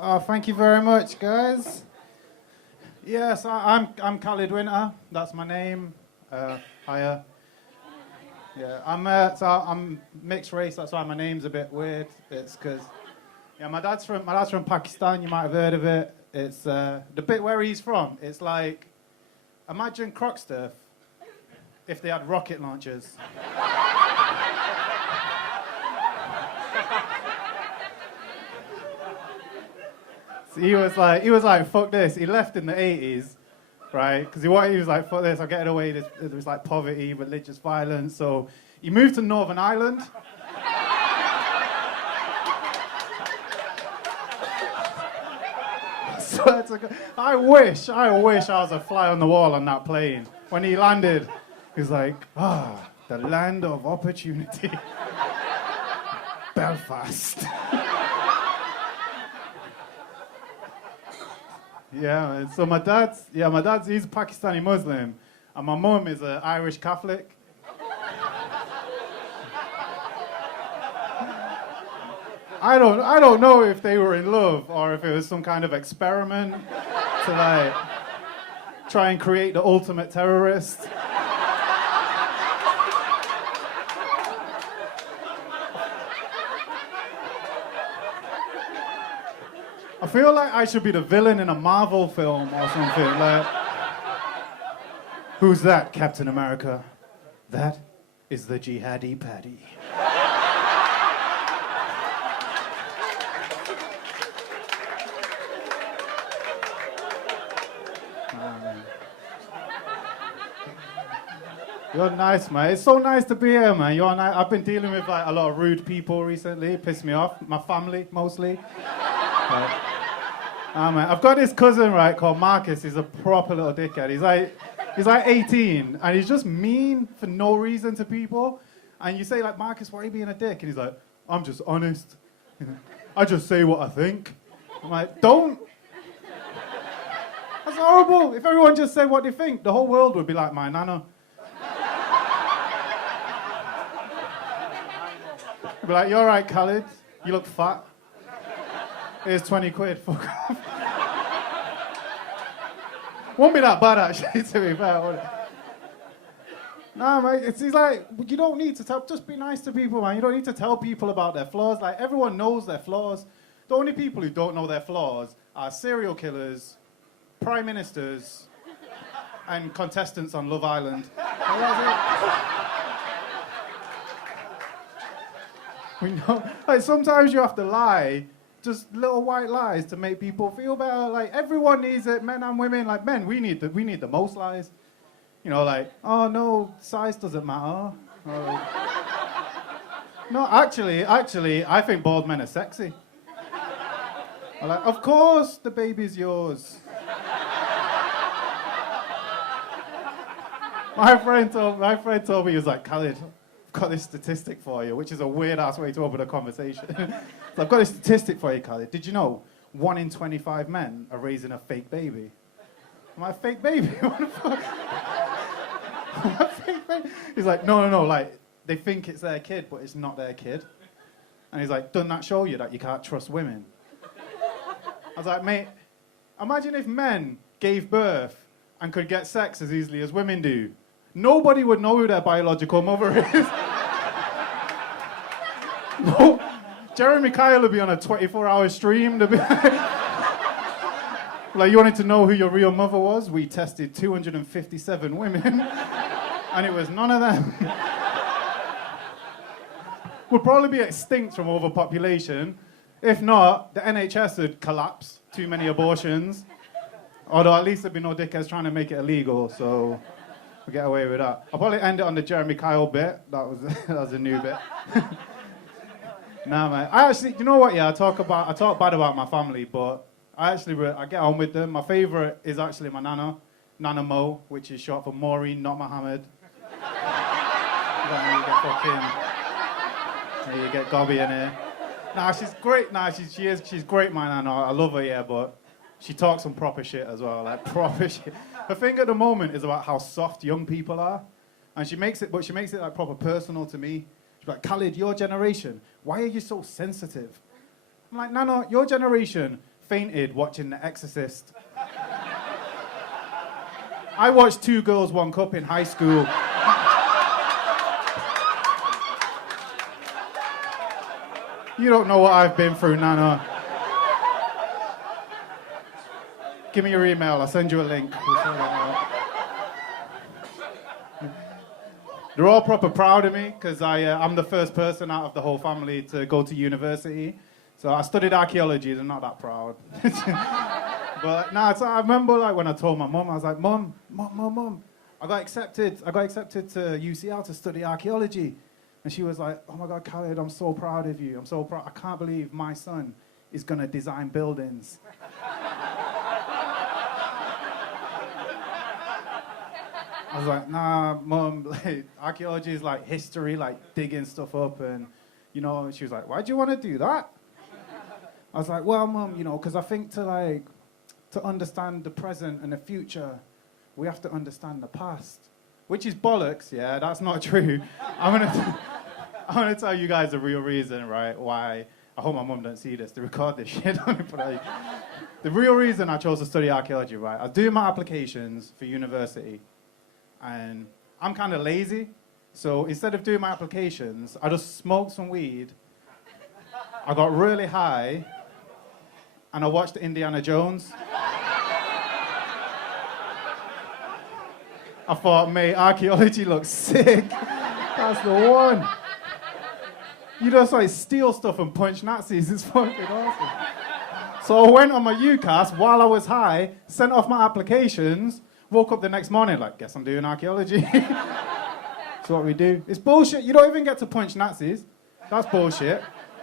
Oh, thank you very much, guys. Yes, I'm Khalid Winter. That's my name. Hiya. Yeah, I'm mixed race. That's why my name's a bit weird. It's because my dad's from Pakistan. You might have heard of it. It's the bit where he's from. It's like, imagine Crockstuff if they had rocket launchers. So he was like, fuck this. He left in the 80s, right? Because he was like, fuck this, I'm getting away. There was like poverty, religious violence. So he moved to Northern Ireland. I wish I was a fly on the wall on that plane. When he landed, he was like, the land of opportunity. Belfast. Yeah, so my dad's he's a Pakistani Muslim, and my mum is an Irish Catholic. I don't know if they were in love or if it was some kind of experiment to like try and create the ultimate terrorist. I feel like I should be the villain in a Marvel film or something. Like, who's that, Captain America? That is the jihadi Paddy. You're nice, man. It's so nice to be here, man. You're nice. I've been dealing with like a lot of rude people recently. It pissed me off. My family, mostly. Man. I've got this cousin, right, called Marcus. He's a proper little dickhead. He's like 18, and he's just mean for no reason to people. And you say, like, Marcus, why are you being a dick? And he's like, I'm just honest. You know, I just say what I think. I'm like, don't. That's horrible. If everyone just said what they think, the whole world would be like my nana. I'd be like, you're right, Khalid. You look fat. Here's 20 quid. Fuck off. Won't be that bad, actually, to be fair, would it? Nah, mate, it's like, you don't need to just be nice to people, man. You don't need to tell people about their flaws. Like, everyone knows their flaws. The only people who don't know their flaws are serial killers, prime ministers, and contestants on Love Island. We know, like, sometimes you have to lie, just little white lies to make people feel better. Like, everyone needs it, men and women. Like, men, we need the most lies. You know, like, oh no, size doesn't matter. Like, no, actually, I think bald men are sexy. I'm like, of course the baby's yours. My friend told me, he was like, Khalid, I've got this statistic for you, which is a weird-ass way to open a conversation. So I've got this statistic for you, Khalid. Did you know 1 in 25 men are raising a fake baby? I'm like, fake baby? What the fuck? What, fake baby? He's like, no, like, they think it's their kid, but it's not their kid. And he's like, doesn't that show you that you can't trust women? I was like, mate, imagine if men gave birth and could get sex as easily as women do. Nobody would know who their biological mother is. No, Jeremy Kyle would be on a 24-hour stream to be like, you wanted to know who your real mother was? We tested 257 women, and it was none of them. We'd probably be extinct from overpopulation. If not, the NHS would collapse. Too many abortions. Although at least there'd be no dickheads trying to make it illegal, so we'll get away with that. I'll probably end it on the Jeremy Kyle bit. That was a new bit. Nah, man. I actually, you know what? Yeah, I talk bad about my family, but I get on with them. My favourite is actually my nana, Nana Mo, which is short for Maureen, not Mohammed. You get Gobby in here. Nah, she's great. Nah, she's great, my nana. I love her, yeah, but she talks some proper shit as well, like proper shit. Her thing at the moment is about how soft young people are, and she makes it like proper personal to me. She's like, Khalid, your generation, why are you so sensitive? I'm like, no, your generation fainted watching The Exorcist. I watched Two Girls, One Cup in high school. You don't know what I've been through, Nana. Give me your email, I'll send you a link. They're all proper proud of me, because I'm the first person out of the whole family to go to university. So I studied archaeology, they're not that proud. But no, so I remember like when I told my mum, I was like, Mum, I got accepted to UCL to study archaeology. And she was like, oh my God, Khalid, I'm so proud of you. I'm so proud. I can't believe my son is going to design buildings. I was like, nah, Mum, like, archaeology is like history, like digging stuff up. And, you know, and she was like, why do you want to do that? I was like, well, Mum, you know, because I think to understand the present and the future, we have to understand the past. Which is bollocks, yeah, that's not true. I'm gonna tell you guys the real reason, right, why, I hope my mum don't see this, to record this shit. But the real reason I chose to study archaeology, right, I was doing my applications for university, and I'm kind of lazy, so instead of doing my applications, I just smoked some weed, I got really high, and I watched Indiana Jones. I thought, mate, archaeology looks sick. That's the one. You just like steal stuff and punch Nazis. It's fucking awesome. So I went on my UCAS while I was high, sent off my applications, woke up the next morning like, guess I'm doing archaeology. That's what we do. It's bullshit. You don't even get to punch Nazis. That's bullshit.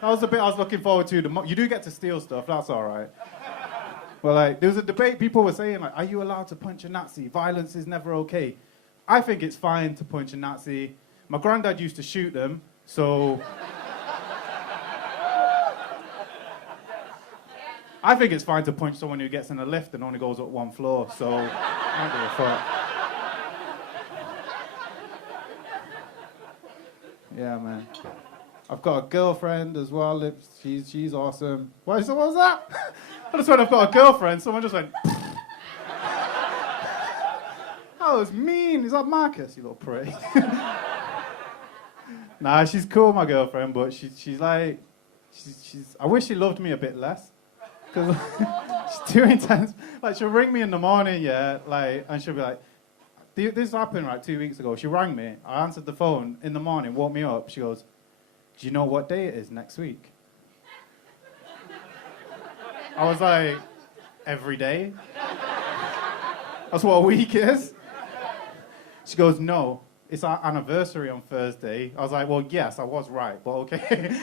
That was the bit I was looking forward to. You do get to steal stuff. That's all right. Well, like, there was a debate, people were saying, like, are you allowed to punch a Nazi? Violence is never okay. I think it's fine to punch a Nazi. My granddad used to shoot them, so... I think it's fine to punch someone who gets in a lift and only goes up one floor, so I don't give a fuck. Yeah, man. I've got a girlfriend as well. She's awesome. What was that? I just went, I've got a girlfriend. Someone just went. That was mean. Is that Marcus, you little prick? Nah, she's cool, my girlfriend, but she's like, I wish she loved me a bit less. Because she's too intense. Like, she'll ring me in the morning, yeah, like, and she'll be like, this happened, like, 2 weeks ago. She rang me. I answered the phone in the morning, woke me up. She goes, do you know what day it is next week? I was like, every day? That's what a week is? She goes, no, it's our anniversary on Thursday. I was like, well, yes, I was right, but okay.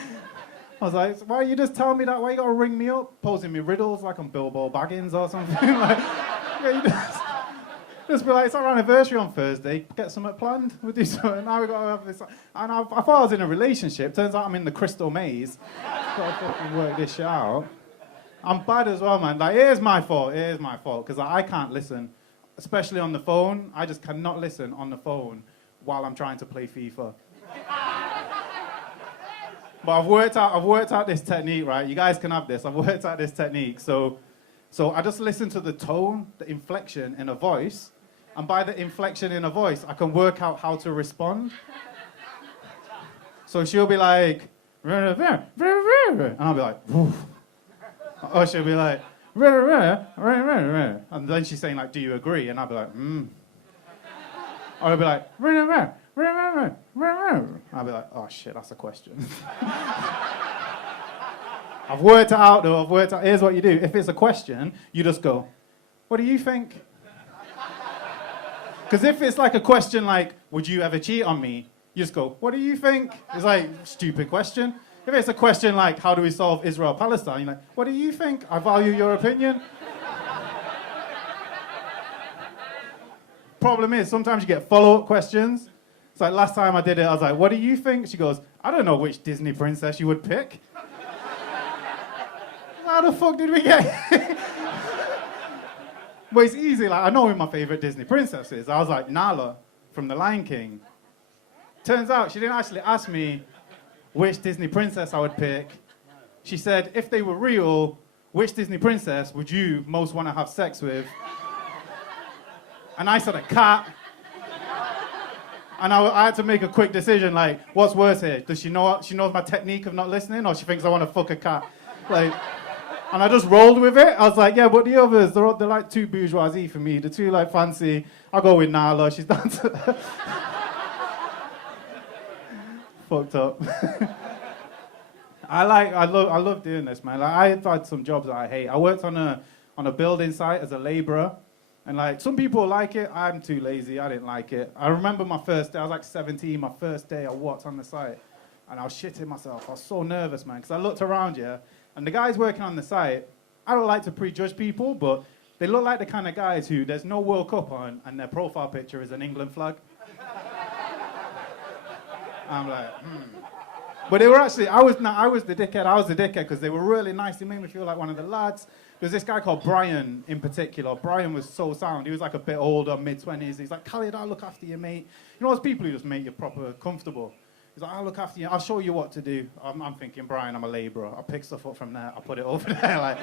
I was like, why you just tell me that? Why you gotta ring me up, posing me riddles like I'm Bilbo Baggins or something? Like, yeah, you just be like, it's our anniversary on Thursday, get something planned, we'll do something, now we gotta have this. And I thought I was in a relationship, turns out I'm in the crystal maze. Gotta fucking work this shit out. I'm bad as well, man. Like, it is my fault, because I can't listen, especially on the phone. I just cannot listen on the phone while I'm trying to play FIFA. But I've worked out this technique, right? You guys can have this. I've worked out this technique. So I just listen to the tone, the inflection in a voice, and by the inflection in a voice, I can work out how to respond. So she'll be like, and I'll be like, woof. Or she'll be like, and then she's saying like, do you agree? And I'll be like, Or I'll be like, I'll be like, oh shit, that's a question. I've worked it out though, here's what you do. If it's a question, you just go, what do you think? Because if it's like a question like, would you ever cheat on me? You just go, what do you think? It's like, stupid question. If it's a question like, how do we solve Israel-Palestine? You're like, what do you think? I value your opinion. Problem is, sometimes you get follow-up questions. It's like last time I did it, I was like, what do you think? She goes, I don't know which Disney princess you would pick. How the fuck did we get here? But it's easy, like, I know who my favorite Disney princess is. I was like, Nala from The Lion King. Turns out she didn't actually ask me which Disney princess I would pick. She said, if they were real, which Disney princess would you most want to have sex with? And I said a cat. And I had to make a quick decision, like, what's worse here? Does she knows my technique of not listening, or she thinks I want to fuck a cat? Like, and I just rolled with it. I was like, yeah, but the others, they're like too bourgeoisie for me. They're too like fancy. I'll go with Nala. She's dancing. Fucked up. I love doing this, man. Like, I've had some jobs that I hate. I worked on a building site as a labourer. And like, some people like it, I'm too lazy, I didn't like it. I remember my first day, I was like 17, my first day I walked on the site, and I was shitting myself. I was so nervous, man, because I looked around, yeah, and the guys working on the site, I don't like to prejudge people, but they look like the kind of guys who there's no World Cup on, and their profile picture is an England flag. I'm like, But they were actually, I was the dickhead, because they were really nice. They made me feel like one of the lads. There's this guy called Brian in particular. Brian was so sound. He was like a bit older, mid-20s. He's like, Khalid, I'll look after you, mate. You know those people who just make you proper comfortable? He's like, I'll look after you. I'll show you what to do. I'm thinking, Brian, I'm a labourer. I'll pick stuff up from there. I'll put it over there. Like,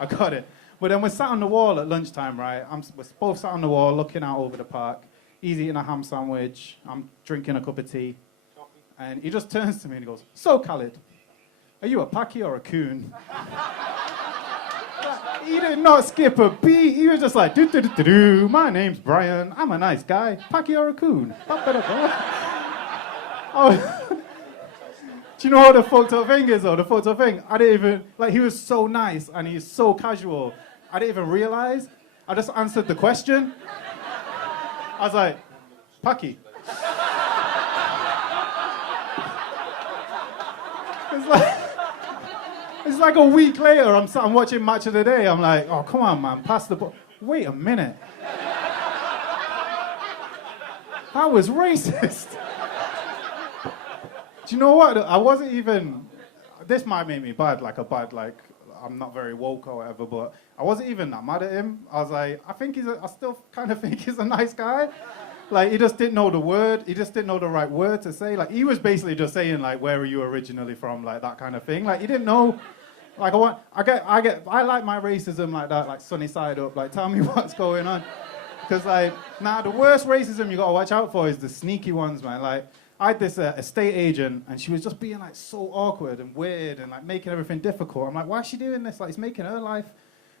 I got it. But then we're sat on the wall at lunchtime, right? We're both sat on the wall looking out over the park. He's eating a ham sandwich. I'm drinking a cup of tea. And he just turns to me and he goes, so, Khalid, are you a Paki or a coon? He did not skip a beat. He was just like, do. My name's Brian. I'm a nice guy. Paki or a coon? Oh. Do you know what the fucked up thing is, though? The fucked up thing, I didn't even, like, he was so nice and he's so casual. I didn't even realize. I just answered the question. I was like, Paki. It's like a week later, I'm watching Match of the Day. I'm like, oh, come on, man, pass the ball. Wait a minute. That was racist. Do you know what? I wasn't even, this might make me bad, like I'm not very woke or whatever, but I wasn't even that mad at him. I was like, I still kind of think he's a nice guy. Like, he just didn't know the word. He just didn't know the right word to say. Like, he was basically just saying, like, where are you originally from? Like, that kind of thing. Like, he didn't know. Like, I like my racism like that, like, sunny side up. Like, tell me what's going on. Because, like, the worst racism you got to watch out for is the sneaky ones, man. Like, I had this estate agent, and she was just being, like, so awkward and weird and, like, making everything difficult. I'm like, why is she doing this? Like, it's making her life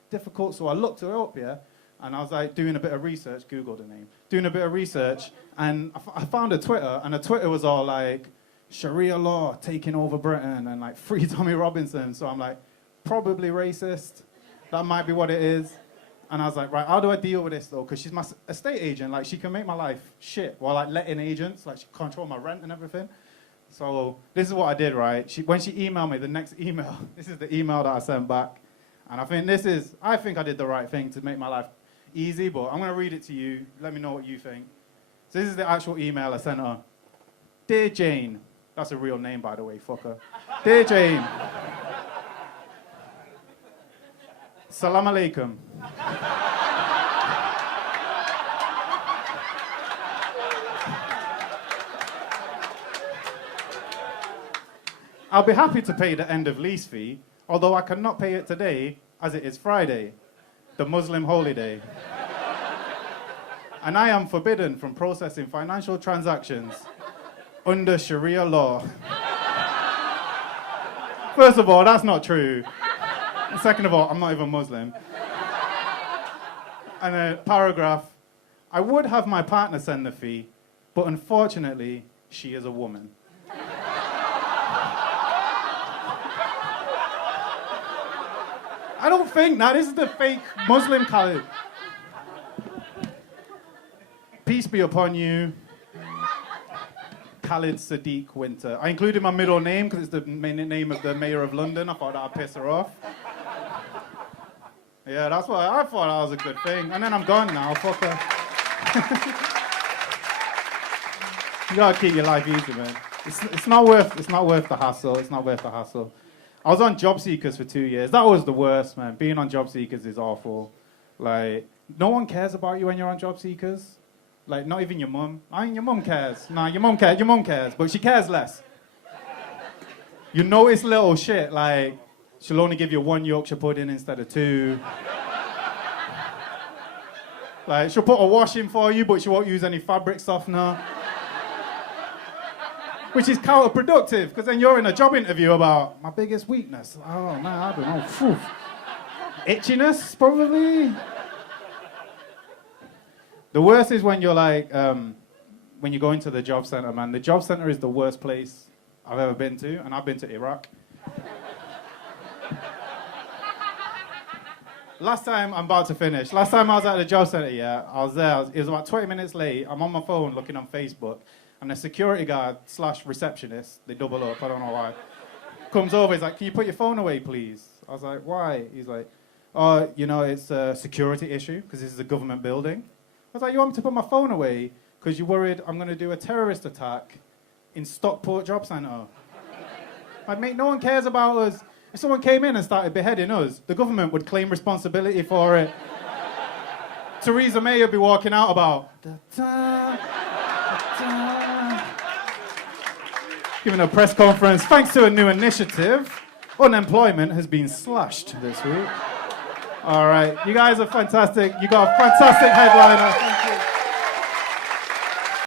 difficult. So I looked her up, yeah? And I was like doing a bit of research, Googled the name, doing a bit of research, and I found a Twitter, and the Twitter was all like, Sharia law taking over Britain, and like, free Tommy Robinson. So I'm like, probably racist. That might be what it is. And I was like, right, how do I deal with this though? Because she's my estate agent, like, she can make my life shit while like letting agents, like, she control my rent and everything. So this is what I did, right? When she emailed me, the next email, this is the email that I sent back. And I think I did the right thing to make my life easy, but I'm going to read it to you. Let me know what you think. So this is the actual email I sent her. Dear Jane. That's a real name, by the way, fucker. Dear Jane. Salam alaikum. I'll be happy to pay the end of lease fee, although I cannot pay it today, as it is Friday, the Muslim holy day. And I am forbidden from processing financial transactions under Sharia law. First of all, that's not true. And second of all, I'm not even Muslim. And then paragraph, I would have my partner send the fee, but unfortunately, she is a woman. I don't think that. This is the fake Muslim Khalid. Peace be upon you, Khalid Sadiq Winter. I included my middle name because it's the name of the mayor of London. I thought that'd piss her off. Yeah, that's why I thought that was a good thing. And then I'm gone now, fuck her. You gotta keep your life easy, man. It's not worth the hassle. It's not worth the hassle. I was on Job Seekers for 2 years. That was the worst, man. Being on Job Seekers is awful. Like, no one cares about you when you're on Job Seekers. Like, not even your mum. I mean, your mum cares. Nah, your mum cares, but she cares less. You notice little shit, like, She'll only give you 1 Yorkshire pudding instead of 2. Like, she'll put a wash in for you, but she won't use any fabric softener. Which is counterproductive, because then you're in a job interview about my biggest weakness. Oh, man, I don't know. Phew. Itchiness, probably. The worst is when you're like, when you go into the job centre, man. The job centre is the worst place I've ever been to, and I've been to Iraq. Last time, I'm about to finish. Last time I was at the job centre, yeah, I was there. It was about 20 minutes late. I'm on my phone looking on Facebook, and the security guard / receptionist, they double up, I don't know why, comes over. He's like, "Can you put your phone away, please?" I was like, "Why?" He's like, "Oh, you know, it's a security issue because this is a government building." I was like, "You want me to put my phone away because you're worried I'm going to do a terrorist attack in Stockport Job Centre?" Like, mate, no one cares about us. If someone came in and started beheading us, the government would claim responsibility for it. Theresa May would be walking out about... giving a press conference. Thanks to a new initiative, unemployment has been slashed this week. All right, you guys are fantastic. You got a fantastic headliner. Thank you.